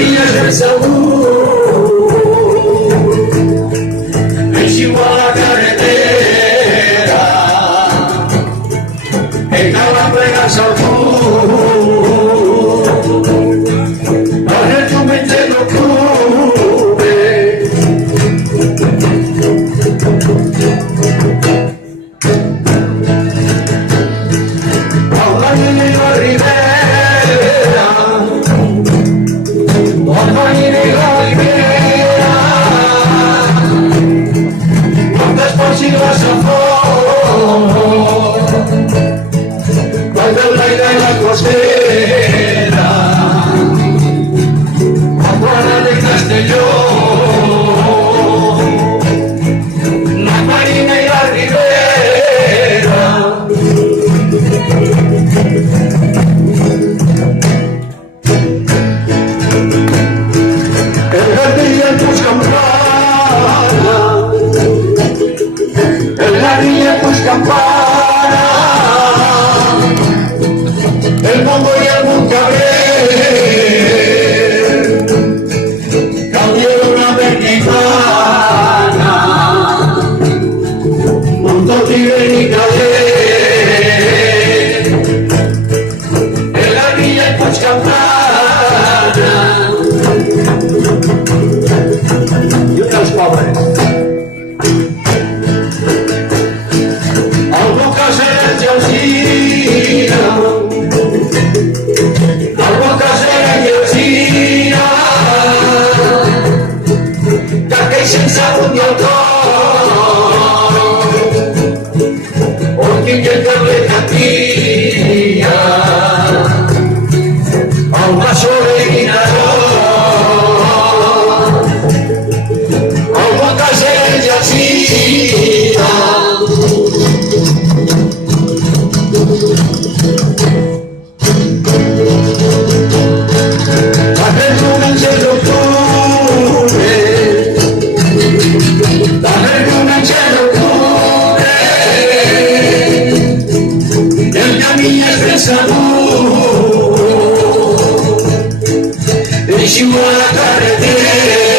villas del Saúl, en Chihuahua carretera, en cada pega Saúl, ahora yo me entiendo octubre, ahora viene la Ribera. Vas a cuando el aire en la costera, afuera de Castellón, la Marina y la Ribera. El jardín en tus campanas, la niña pues campana, el bombo y el muncaber, cambiaron una mexicana, monto tigre y caer, en la niña pues campana, y unos pobres. Sense un autor, porque el cable cantia, a un paso de guitarra, a una casa de yacida, la gente no me entiende octubre. Salud, en Chihuahua carretera.